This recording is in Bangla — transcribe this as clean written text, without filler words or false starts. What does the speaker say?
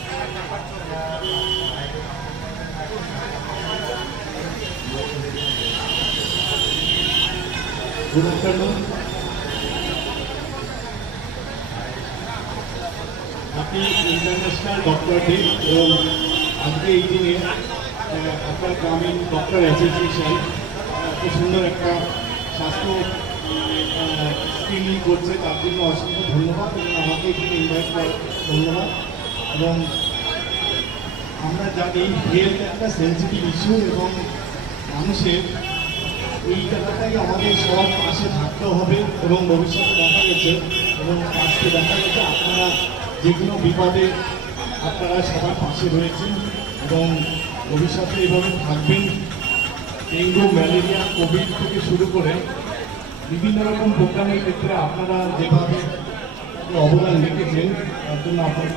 Good afternoon. Happy International Doctor Day এবং আজকে এই দিনে আপনার গ্রামীণ ডক্টর অ্যাসোসিয়েশন এত সুন্দর একটা স্বাস্থ্য স্ক্রিনিং করছে, তার জন্য অসংখ্য ধন্যবাদ এবং আমাকে এখানে ইনভাইট করার ধন্যবাদ। এবং আমরা জানি হেলথ একটা সেন্সিটিভ ইস্যু এবং মানুষের এই জায়গাটাই আমাদের সবার পাশে থাকতে হবে এবং ভবিষ্যতে দেখা গেছে এবং আজকে দেখা গেছে আপনারা যে কোনো বিপদে আপনারা সবার পাশে রয়েছেন এবং ভবিষ্যতে এইভাবে থাকবেন। ডেঙ্গু, ম্যালেরিয়া, কোভিড থেকে শুরু করে বিভিন্ন রকম প্রোগ্রামের ক্ষেত্রে আপনারা যেভাবে অবদান রেখেছেন তার জন্য আপনাদের